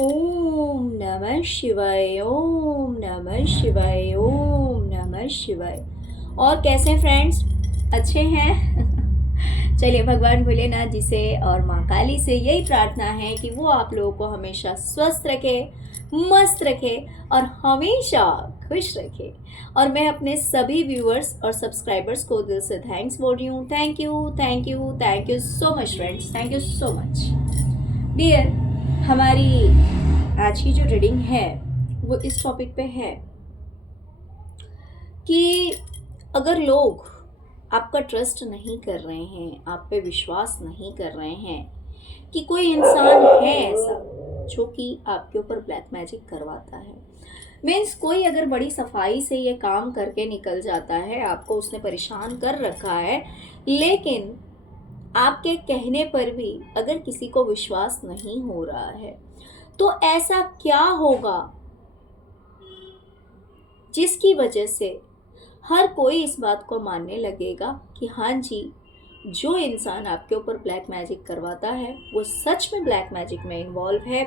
ओम नमः शिवाय, ओम नमः शिवाय, ओम नमः शिवाय। और कैसे हैं फ्रेंड्स? अच्छे हैं? चलिए, भगवान भोलेनाथ जी से और माँ काली से यही प्रार्थना है कि वो आप लोगों को हमेशा स्वस्थ रखे, मस्त रखे और हमेशा खुश रखे। और मैं अपने सभी व्यूअर्स और सब्सक्राइबर्स को दिल से थैंक्स बोल रही हूँ। Thank you, thank you, thank you so much friends, thank you so much dear. हमारी आज की जो रीडिंग है वो इस टॉपिक पे है कि अगर लोग आपका ट्रस्ट नहीं कर रहे हैं, आप पे विश्वास नहीं कर रहे हैं कि कोई इंसान है ऐसा जो कि आपके ऊपर ब्लैक मैजिक करवाता है, मीन्स कोई अगर बड़ी सफाई से ये काम करके निकल जाता है, आपको उसने परेशान कर रखा है, लेकिन आपके कहने पर भी अगर किसी को विश्वास नहीं हो रहा है, तो ऐसा क्या होगा जिसकी वजह से हर कोई इस बात को मानने लगेगा कि हाँ जी, जो इंसान आपके ऊपर ब्लैक मैजिक करवाता है वो सच में ब्लैक मैजिक में इन्वॉल्व है,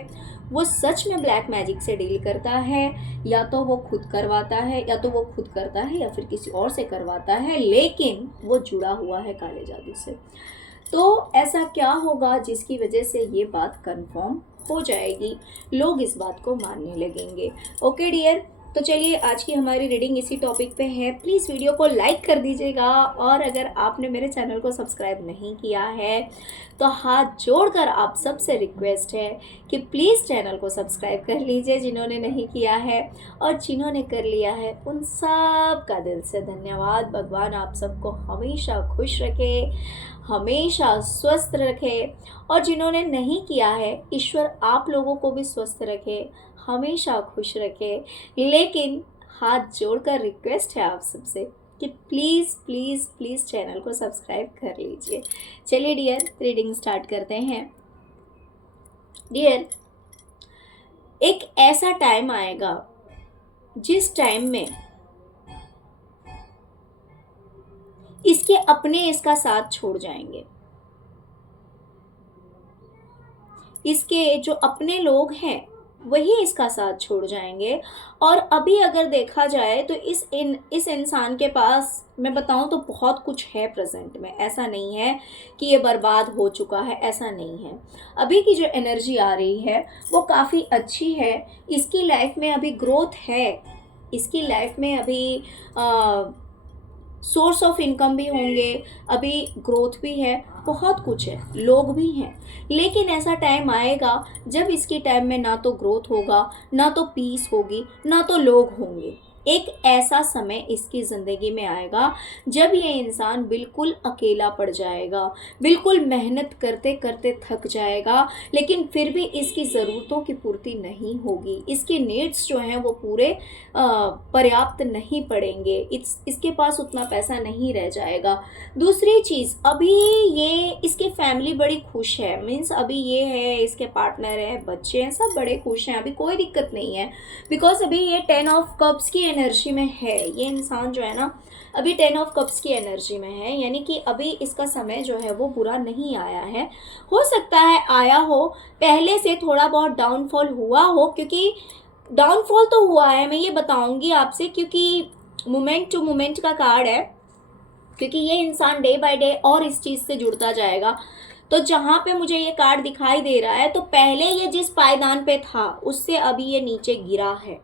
वो सच में ब्लैक मैजिक से डील करता है, या तो वो खुद करवाता है, या तो वो खुद करता है या फिर किसी और से करवाता है, लेकिन वो जुड़ा हुआ है काले जादू से। तो ऐसा क्या होगा जिसकी वजह से ये बात कंफर्म हो जाएगी, लोग इस बात को मानने लगेंगे। ओके डियर, तो चलिए आज की हमारी रीडिंग इसी टॉपिक पे है। प्लीज़ वीडियो को लाइक कर दीजिएगा, और अगर आपने मेरे चैनल को सब्सक्राइब नहीं किया है तो हाथ जोड़कर आप सबसे रिक्वेस्ट है कि प्लीज़ चैनल को सब्सक्राइब कर लीजिए जिन्होंने नहीं किया है, और जिन्होंने कर लिया है उन सब का दिल से धन्यवाद। भगवान आप सबको हमेशा खुश रखे, हमेशा स्वस्थ रखे, और जिन्होंने नहीं किया है ईश्वर आप लोगों को भी स्वस्थ रखे, हमेशा खुश रखे। लेकिन हाथ जोड़कर रिक्वेस्ट है आप सबसे कि प्लीज़ प्लीज़ प्लीज़ चैनल को सब्सक्राइब कर लीजिए। चलिए डियर, रीडिंग स्टार्ट करते हैं। डियर, एक ऐसा टाइम आएगा जिस टाइम में इसके अपने इसका साथ छोड़ जाएंगे। इसके जो अपने लोग हैं वही इसका साथ छोड़ जाएंगे। और अभी अगर देखा जाए तो इस इंसान के पास मैं बताऊं तो बहुत कुछ है प्रेजेंट में। ऐसा नहीं है कि ये बर्बाद हो चुका है, ऐसा नहीं है। अभी की जो एनर्जी आ रही है वो काफ़ी अच्छी है। इसकी लाइफ में अभी ग्रोथ है, इसकी लाइफ में अभी सोर्स ऑफ इनकम भी होंगे, अभी ग्रोथ भी है, बहुत कुछ है, लोग भी हैं। लेकिन ऐसा टाइम आएगा जब इसकी टाइम में ना तो ग्रोथ होगा, ना तो पीस होगी, ना तो लोग होंगे। एक ऐसा समय इसकी ज़िंदगी में आएगा जब ये इंसान बिल्कुल अकेला पड़ जाएगा, बिल्कुल मेहनत करते करते थक जाएगा, लेकिन फिर भी इसकी ज़रूरतों की पूर्ति नहीं होगी। इसके नीड्स जो हैं वो पूरे पर्याप्त नहीं पड़ेंगे, इसके पास उतना पैसा नहीं रह जाएगा। दूसरी चीज़, अभी ये इसकी फैमिली बड़ी खुश है, मीन्स अभी ये है, इसके पार्टनर है, बच्चे हैं, सब बड़े खुश हैं, अभी कोई दिक्कत नहीं है। बिकॉज अभी ये 10 ऑफ कप्स की एनर्जी में है। ये इंसान जो है ना अभी 10 ऑफ कप्स की एनर्जी में है, यानी कि अभी इसका समय जो है वो बुरा नहीं आया है। हो सकता है आया हो, पहले से थोड़ा बहुत डाउनफॉल हुआ हो, क्योंकि डाउनफॉल तो हुआ है, मैं ये बताऊंगी आपसे, क्योंकि मोमेंट टू मोमेंट का कार्ड है, क्योंकि ये इंसान डे बाय डे और इस चीज़ से जुड़ता जाएगा। तो जहाँ पे मुझे ये कार्ड दिखाई दे रहा है, तो पहले ये जिस पायदान पे था उससे अभी ये नीचे गिरा है,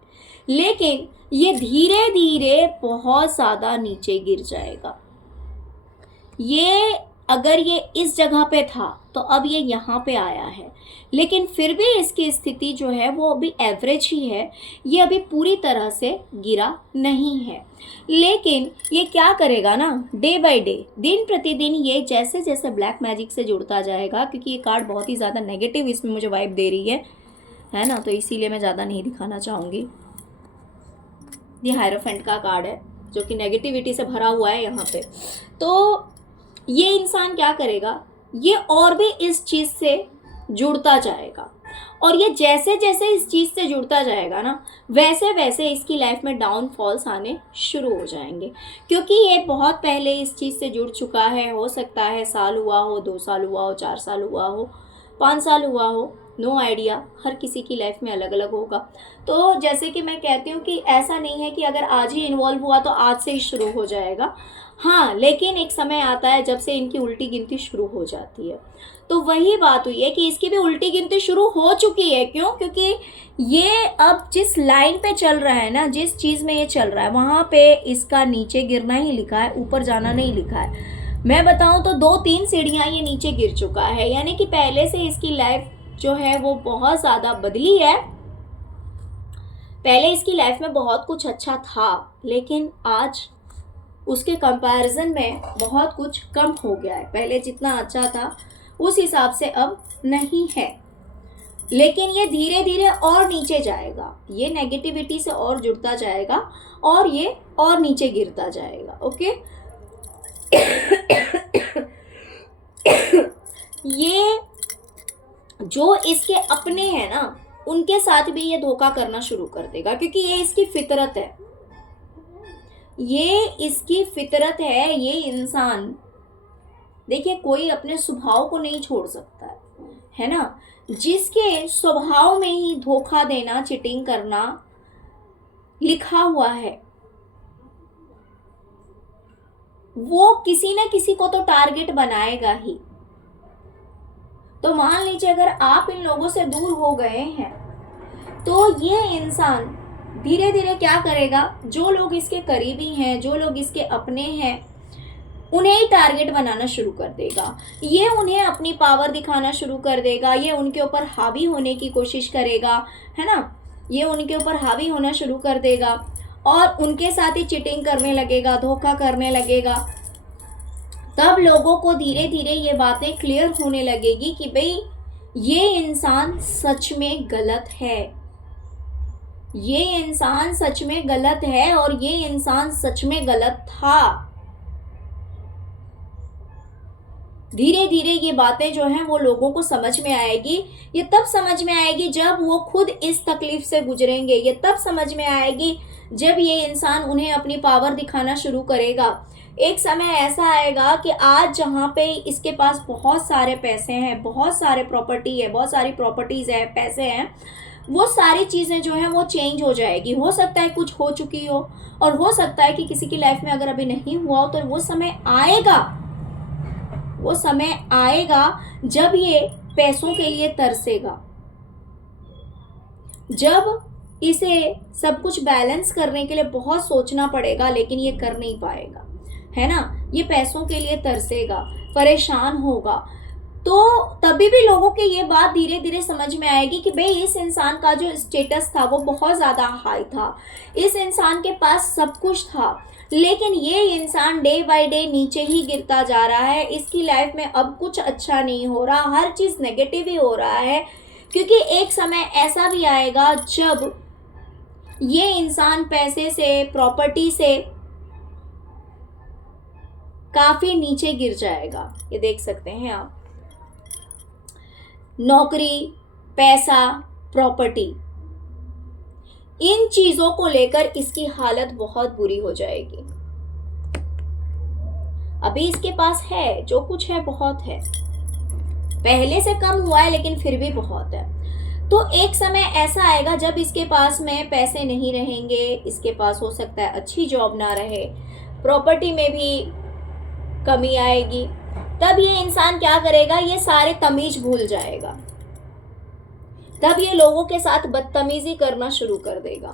लेकिन ये धीरे धीरे बहुत ज़्यादा नीचे गिर जाएगा। ये अगर ये इस जगह पे था तो अब ये यहाँ पे आया है, लेकिन फिर भी इसकी स्थिति जो है वो अभी एवरेज ही है। ये अभी पूरी तरह से गिरा नहीं है, लेकिन ये क्या करेगा ना, डे बाय डे, दिन प्रतिदिन ये जैसे जैसे ब्लैक मैजिक से जुड़ता जाएगा, क्योंकि ये कार्ड बहुत ही ज़्यादा नेगेटिव इसमें मुझे वाइब दे रही है ना, तो इसीलिए मैं ज़्यादा नहीं दिखाना चाहूँगी। ये हायरोफेंट का कार्ड है जो कि नेगेटिविटी से भरा हुआ है यहाँ पे। तो ये इंसान क्या करेगा, ये और भी इस चीज़ से जुड़ता जाएगा, और ये जैसे जैसे इस चीज़ से जुड़ता जाएगा ना, वैसे वैसे इसकी लाइफ में डाउनफॉल्स आने शुरू हो जाएंगे, क्योंकि ये बहुत पहले इस चीज़ से जुड़ चुका है। हो सकता है साल हुआ हो, 2 साल हुआ हो, 4 साल हुआ हो, 5 साल हुआ हो, नो आइडिया, हर किसी की लाइफ में अलग अलग होगा। तो जैसे कि मैं कहती हूँ कि ऐसा नहीं है कि अगर आज ही इन्वॉल्व हुआ तो आज से ही शुरू हो जाएगा। हाँ, लेकिन एक समय आता है जब से इनकी उल्टी गिनती शुरू हो जाती है। तो वही बात हुई है कि इसकी भी उल्टी गिनती शुरू हो चुकी है। क्यों? क्योंकि ये अब जिस लाइन पे चल रहा है ना, जिस चीज़ में ये चल रहा है, वहाँ पे इसका नीचे गिरना ही लिखा है, ऊपर जाना नहीं लिखा है। मैं बताऊं तो 2-3 सीढ़ियाँ ये नीचे गिर चुका है। यानी कि पहले से इसकी लाइफ जो है वो बहुत ज़्यादा बदली है। पहले इसकी लाइफ में बहुत कुछ अच्छा था, लेकिन आज उसके कंपैरिजन में बहुत कुछ कम हो गया है। पहले जितना अच्छा था उस हिसाब से अब नहीं है। लेकिन ये धीरे धीरे और नीचे जाएगा, ये नेगेटिविटी से और जुड़ता जाएगा और ये और नीचे गिरता जाएगा। ओके ये जो इसके अपने हैं ना, उनके साथ भी ये धोखा करना शुरू कर देगा, क्योंकि ये इसकी फितरत है। ये इसकी फितरत है। ये इंसान, देखिए, कोई अपने स्वभाव को नहीं छोड़ सकता है ना। जिसके स्वभाव में ही धोखा देना, चीटिंग करना लिखा हुआ है, वो किसी न किसी को तो टारगेट बनाएगा ही। तो मान लीजिए अगर आप इन लोगों से दूर हो गए हैं तो ये इंसान धीरे धीरे क्या करेगा, जो लोग इसके करीबी हैं, जो लोग इसके अपने हैं, उन्हें ही टारगेट बनाना शुरू कर देगा। ये उन्हें अपनी पावर दिखाना शुरू कर देगा। ये उनके ऊपर हावी होने की कोशिश करेगा, है ना। ये उनके ऊपर हावी होना शुरू कर देगा और उनके साथ ही चीटिंग करने लगेगा, धोखा करने लगेगा। तब लोगों को धीरे धीरे ये बातें क्लियर होने लगेगी कि भाई ये इंसान सच में गलत है, ये इंसान सच में गलत है और ये इंसान सच में गलत था। धीरे धीरे ये बातें जो हैं वो लोगों को समझ में आएगी। ये तब समझ में आएगी जब वो खुद इस तकलीफ से गुजरेंगे। ये तब समझ में आएगी जब ये इंसान उन्हें अपनी पावर दिखाना शुरू करेगा। एक समय ऐसा आएगा कि आज जहाँ पे इसके पास बहुत सारे पैसे हैं, बहुत सारे प्रॉपर्टी है, बहुत सारी प्रॉपर्टीज़ है, पैसे हैं, वो सारी चीज़ें जो हैं वो चेंज हो जाएगी। हो सकता है कुछ हो चुकी हो और हो सकता है कि किसी की लाइफ में अगर अभी नहीं हुआ हो, तो वो समय आएगा, वो समय आएगा जब ये पैसों के लिए तरसेगा, जब इसे सब कुछ बैलेंस करने के लिए बहुत सोचना पड़ेगा, लेकिन ये कर नहीं पाएगा, है ना। ये पैसों के लिए तरसेगा, परेशान होगा। तो तभी भी लोगों की ये बात धीरे धीरे समझ में आएगी कि भाई इस इंसान का जो स्टेटस था वो बहुत ज़्यादा हाई था, इस इंसान के पास सब कुछ था, लेकिन ये इंसान डे बाय डे नीचे ही गिरता जा रहा है। इसकी लाइफ में अब कुछ अच्छा नहीं हो रहा, हर चीज़ नेगेटिव ही हो रहा है। क्योंकि एक समय ऐसा भी आएगा जब ये इंसान पैसे से, प्रॉपर्टी से काफ़ी नीचे गिर जाएगा। ये देख सकते हैं आप, नौकरी, पैसा, प्रॉपर्टी, इन चीज़ों को लेकर इसकी हालत बहुत बुरी हो जाएगी। अभी इसके पास है, जो कुछ है बहुत है, पहले से कम हुआ है लेकिन फिर भी बहुत है। तो एक समय ऐसा आएगा जब इसके पास में पैसे नहीं रहेंगे, इसके पास हो सकता है अच्छी जॉब ना रहे, प्रॉपर्टी में भी कमी आएगी। तब ये इंसान क्या करेगा, ये सारे तमीज भूल जाएगा। तब ये लोगों के साथ बदतमीजी करना शुरू कर देगा।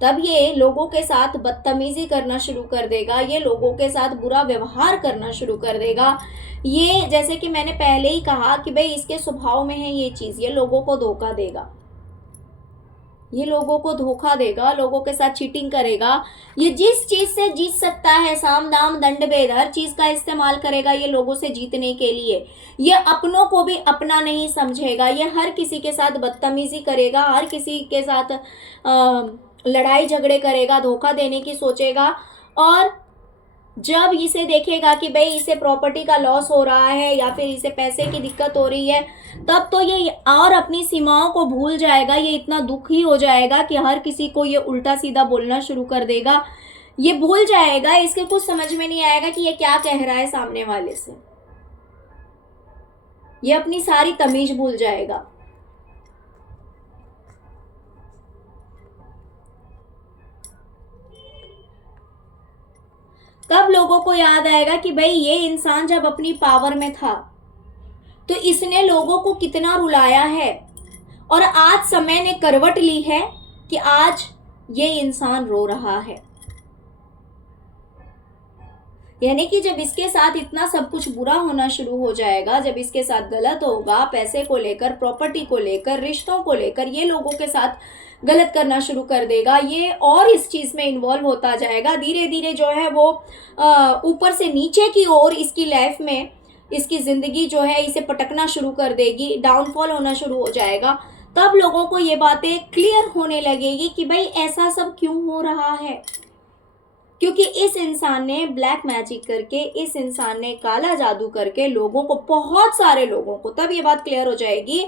तब ये लोगों के साथ बदतमीजी करना शुरू कर देगा, ये लोगों के साथ बुरा व्यवहार करना शुरू कर देगा। ये जैसे कि मैंने पहले ही कहा कि भाई इसके स्वभाव में है ये चीज़, ये लोगों को धोखा देगा, ये लोगों को धोखा देगा, लोगों के साथ चीटिंग करेगा। ये जिस चीज़ से जीत सकता है, साम दाम दंड भेद, हर चीज़ का इस्तेमाल करेगा ये लोगों से जीतने के लिए। ये अपनों को भी अपना नहीं समझेगा, ये हर किसी के साथ बदतमीजी करेगा, हर किसी के साथ लड़ाई झगड़े करेगा, धोखा देने की सोचेगा। और जब इसे देखेगा कि भाई इसे प्रॉपर्टी का लॉस हो रहा है या फिर इसे पैसे की दिक्कत हो रही है, तब तो ये और अपनी सीमाओं को भूल जाएगा। ये इतना दुखी हो जाएगा कि हर किसी को ये उल्टा सीधा बोलना शुरू कर देगा। ये भूल जाएगा, इसके कुछ समझ में नहीं आएगा कि ये क्या कह रहा है सामने वाले से। ये अपनी सारी तमीज भूल जाएगा। कब लोगों को याद आएगा कि भाई ये इंसान जब अपनी पावर में था तो इसने लोगों को कितना रुलाया है, और आज समय ने करवट ली है कि आज ये इंसान रो रहा है। यानी कि जब इसके साथ इतना सब कुछ बुरा होना शुरू हो जाएगा, जब इसके साथ गलत होगा, पैसे को लेकर, प्रॉपर्टी को लेकर, रिश्तों को लेकर, ये लोगों के साथ गलत करना शुरू कर देगा, ये और इस चीज़ में इन्वॉल्व होता जाएगा, धीरे धीरे जो है वो ऊपर से नीचे की ओर इसकी लाइफ में इसकी ज़िंदगी जो है इसे पटकना शुरू कर देगी, डाउनफॉल होना शुरू हो जाएगा। तब लोगों को ये बातें क्लियर होने लगेगी कि भाई ऐसा सब क्यों हो रहा है, क्योंकि इस इंसान ने ब्लैक मैजिक करके, इस इंसान ने काला जादू करके लोगों को, बहुत सारे लोगों को, तब ये बात क्लियर हो जाएगी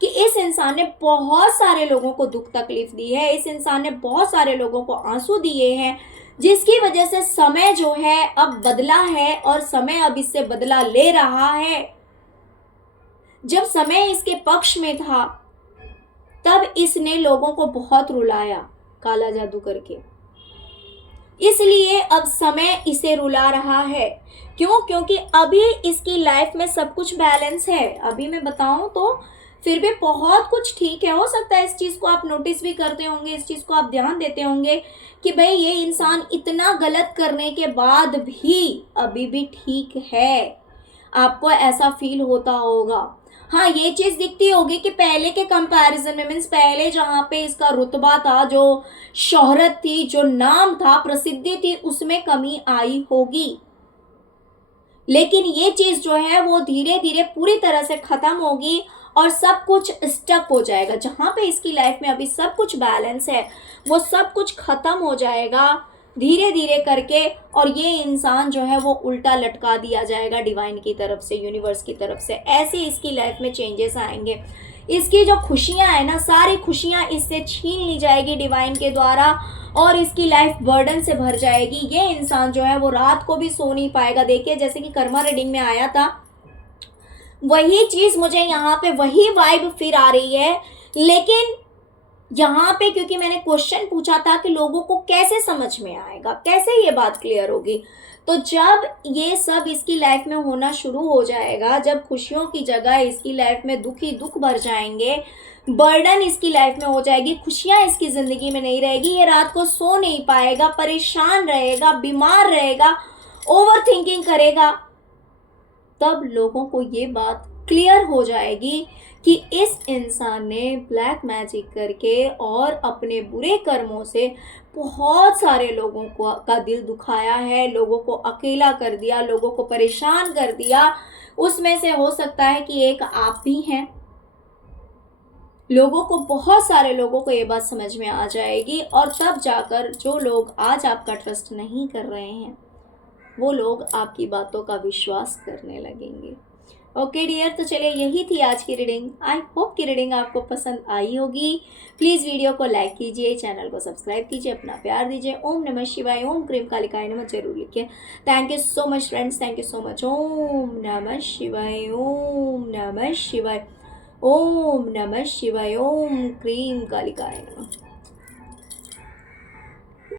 कि इस इंसान ने बहुत सारे लोगों को दुख तकलीफ दी है, इस इंसान ने बहुत सारे लोगों को आंसू दिए हैं, जिसकी वजह से समय जो है अब बदला है और समय अब इससे बदला ले रहा है। जब समय इसके पक्ष में था तब इसने लोगों को बहुत रुलाया काला जादू करके, इसलिए अब समय इसे रुला रहा है। क्यों? क्योंकि अभी इसकी लाइफ में सब कुछ बैलेंस है। अभी मैं बताऊं तो फिर भी बहुत कुछ ठीक है। हो सकता है इस चीज़ को आप नोटिस भी करते होंगे, इस चीज़ को आप ध्यान देते होंगे कि भाई ये इंसान इतना गलत करने के बाद भी अभी भी ठीक है। आपको ऐसा फील होता होगा। हाँ, ये चीज़ दिखती होगी कि पहले के कंपैरिजन में, मीन्स पहले जहाँ पे इसका रुतबा था, जो शोहरत थी, जो नाम था, प्रसिद्धि थी, उसमें कमी आई होगी। लेकिन ये चीज़ जो है वो धीरे धीरे पूरी तरह से ख़त्म होगी और सब कुछ स्टक हो जाएगा। जहाँ पे इसकी लाइफ में अभी सब कुछ बैलेंस है, वो सब कुछ ख़त्म हो जाएगा धीरे धीरे करके, और ये इंसान जो है वो उल्टा लटका दिया जाएगा डिवाइन की तरफ से, यूनिवर्स की तरफ से। ऐसे इसकी लाइफ में चेंजेस आएंगे। इसकी जो खुशियाँ हैं ना, सारी खुशियाँ इससे छीन ली जाएगी डिवाइन के द्वारा, और इसकी लाइफ बर्डन से भर जाएगी। ये इंसान जो है वो रात को भी सो नहीं पाएगा। देखिए, जैसे कि कर्मा रीडिंग में आया था, वही चीज़ मुझे यहाँ पे वही वाइब फिर आ रही है। लेकिन यहाँ पे क्योंकि मैंने क्वेश्चन पूछा था कि लोगों को कैसे समझ में आएगा, कैसे ये बात क्लियर होगी, तो जब ये सब इसकी लाइफ में होना शुरू हो जाएगा, जब खुशियों की जगह इसकी लाइफ में दुख ही दुख भर जाएंगे, बर्डन इसकी लाइफ में हो जाएगी, खुशियाँ इसकी ज़िंदगी में नहीं रहेगी, ये रात को सो नहीं पाएगा, परेशान रहेगा, बीमार रहेगा, ओवर थिंकिंग करेगा, तब लोगों को ये बात क्लियर हो जाएगी कि इस इंसान ने ब्लैक मैजिक करके और अपने बुरे कर्मों से बहुत सारे लोगों को का दिल दुखाया है, लोगों को अकेला कर दिया, लोगों को परेशान कर दिया। उसमें से हो सकता है कि एक आप भी हैं। लोगों को, बहुत सारे लोगों को ये बात समझ में आ जाएगी, और तब जाकर जो लोग आज आपका ट्रस्ट नहीं कर रहे हैं वो लोग आपकी बातों का विश्वास करने लगेंगे। ओके डियर, तो चलिए यही थी आज की रीडिंग। आई होप कि रीडिंग आपको पसंद आई होगी। प्लीज़ वीडियो को लाइक कीजिए, चैनल को सब्सक्राइब कीजिए, अपना प्यार दीजिए। ओम नमः शिवाय, ओम क्रीम कालिकाय नमः जरूर लिखिए। Thank you so much friends, thank you so much. ओम नमः शिवाय, ओम नमः शिवाय, ओम नमः शिवाय, ओम क्रीम कालिकाय नमः।